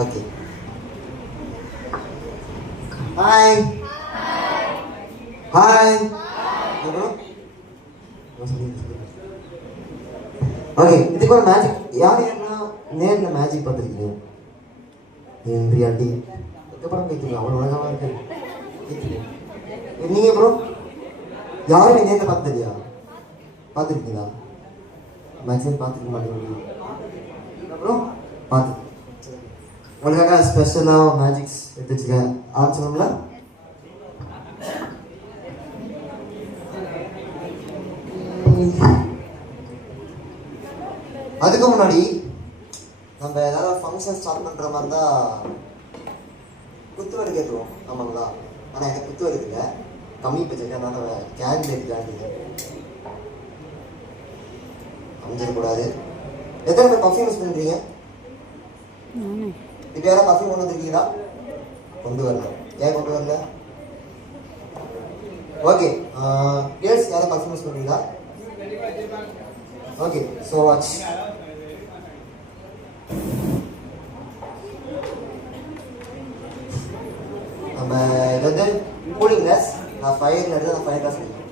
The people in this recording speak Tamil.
ஓகே. ஹாய் ஹாய் அப்புறம் ஓகே. இதுக்கு ஒரு மேஜிக். யார் யாரெல்லாம் நேரில் மேஜிக் பார்த்துருக்கீங்க? என் பிரியாண்டி அதுக்கப்புறம் கேட்குறீங்க, அவ்வளோ அழகாக இருக்கு கேட்குறீங்க. நீங்கள் அப்புறம் யாருமே நேரில் பார்த்தது இல்லையா? பார்த்துருக்கீங்களா? மேக்ஸிமம் பார்த்துருக்க மாட்டேங்கிறீங்க. அப்புறம் பார்த்து உங்களுக்காக ஸ்பெஷலாக மேஜிக்ஸ் எடுத்து வச்சுருக்கேன். ஆரம்பிச்சோம்ல. அதுக்கு முன்னாடி நம்ம ஏதாவது ஃபங்க்ஷன் ஸ்டார்ட் பண்ணுற மாதிரி தான் குத்து வரைக்கும் ஏற்றுவோம். ஆமாங்களா? ஆனால் எனக்கு குத்து வரைக்கும் இல்லை, கம்மி பட்ஜெட். அதனால் கேண்டில் எடுத்து அமைஞ்சிடக்கூடாது. எத்தனை பேர் பர்ஃப்யூம் யூஸ் பண்ணுறீங்க? இப்போ யாராவது பர்ஃப்யூம் கொண்டு வந்துருக்கீங்களா? கொண்டு வரல. ஏன் கொண்டு வரல? ஓகே. கேர்ள்ஸ் யாராவது பர்ஃப்யூம் யூஸ் பண்ணுறீங்களா? Okay, so watch. நம்ம இது வந்து கூலிங் கிளாஸ். நான் ஃபயரில் எடுத்து நான் ஃபயர் கிளாஸ் பண்ணிக்கிறேன்.